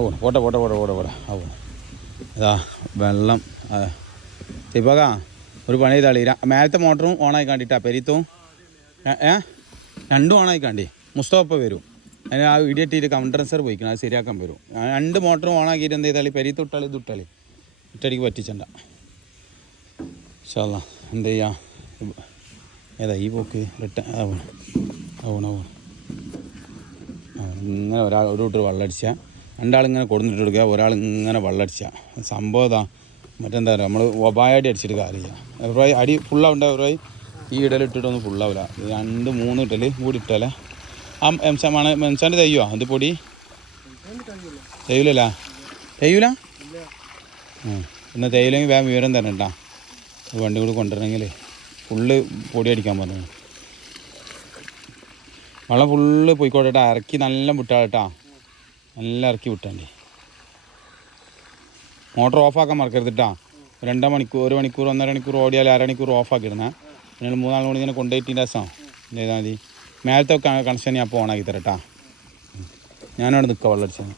പോണം പോട്ടെ പോട്ടെ പോട്ടെ പോട്ടെ പോട്ടെ പോണം. ഇതാ വെള്ളം ഇപ്പം ഒരു പണി ചെയ്താളി. മേലത്തെ മോട്ടറും ഓണായി കാണ്ടിട്ടാ പെരീത്തും രണ്ടും ഓണായി കാണ്ടി മുസ്തഫ വരും. അതിന് ആ ഇടിയട്ടിയിട്ട് കണ്ടൻസർ പോയിക്കണം, അത് ശരിയാക്കാൻ വരും. 2 മോട്ടറും ഓണാക്കിയിട്ട് എന്ത് ചെയ്താളി പെരീത്ത് ഇട്ടാളി ഇതിട്ടാളി ഇട്ടടിക്ക് പറ്റിച്ചണ്ട. ഇൻഷാല്ലാ എന്ത് ചെയ്യാം. ഏതാ ഈ പോക്ക് റിട്ടേൺ ആവണം. ഇങ്ങനെ ഒരു കൂട്ടർ വെള്ളം അടിച്ചാൽ 2 ആളിങ്ങനെ കൊടുത്തിട്ട് കൊടുക്കുക, ഒരാളിങ്ങനെ വെള്ളം അടിച്ചാൽ സംഭവം ഇതാ. മറ്റെന്താ പറയുക, നമ്മൾ ഒബായടി അടിച്ചിട്ട് കാര്യമില്ല. എവറായി അടി ഫുള്ളാവുണ്ട്. എവറായി ഈ ഇടലിട്ടിട്ടൊന്നും ഫുള്ളാവില്ല. 2-3 ഇട്ടൽ കൂടി ഇട്ടാലേ ആ മെൻസാൻ്റെ തെയ്യോ അത് പൊടി തെയ്യൂലല്ല തെയ്യൂല. എന്നാൽ തെയ്യില്ലെങ്കിൽ വേഗം വിവരം തരണം കേട്ടാ. വണ്ടി കൂടി കൊണ്ടുവരണമെങ്കിൽ ഫുള്ള് പൊടി അടിക്കാൻ പറഞ്ഞു. വെള്ളം ഫുള്ള് പോയിക്കോട്ടെ കേട്ടോ. ഇറക്കി നല്ല വിട്ടാളേട്ടാ, നല്ല ഇറക്കി വിട്ടാണ്ടി. മോട്ടർ ഓഫാക്കാൻ മറക്കരുത് കേട്ടോ. 2 മണിക്കൂർ 1 മണിക്കൂർ 1.5 മണിക്കൂർ ഓടിയാൽ 1/2 മണിക്കൂർ ഓഫാക്കി ഇടണേ. നിങ്ങൾ 3-4 മണി ഇങ്ങനെ കൊണ്ടുപോയിട്ടിൻ്റെ രസം ചെയ്താൽ മതി. മേലത്തെ കണക്ഷൻ ഞാൻ അപ്പോൾ ഓണാക്കി തരാം കേട്ടോ. ഞാനവിടെ നിൽക്കാം വെള്ളം അടിച്ചാൽ.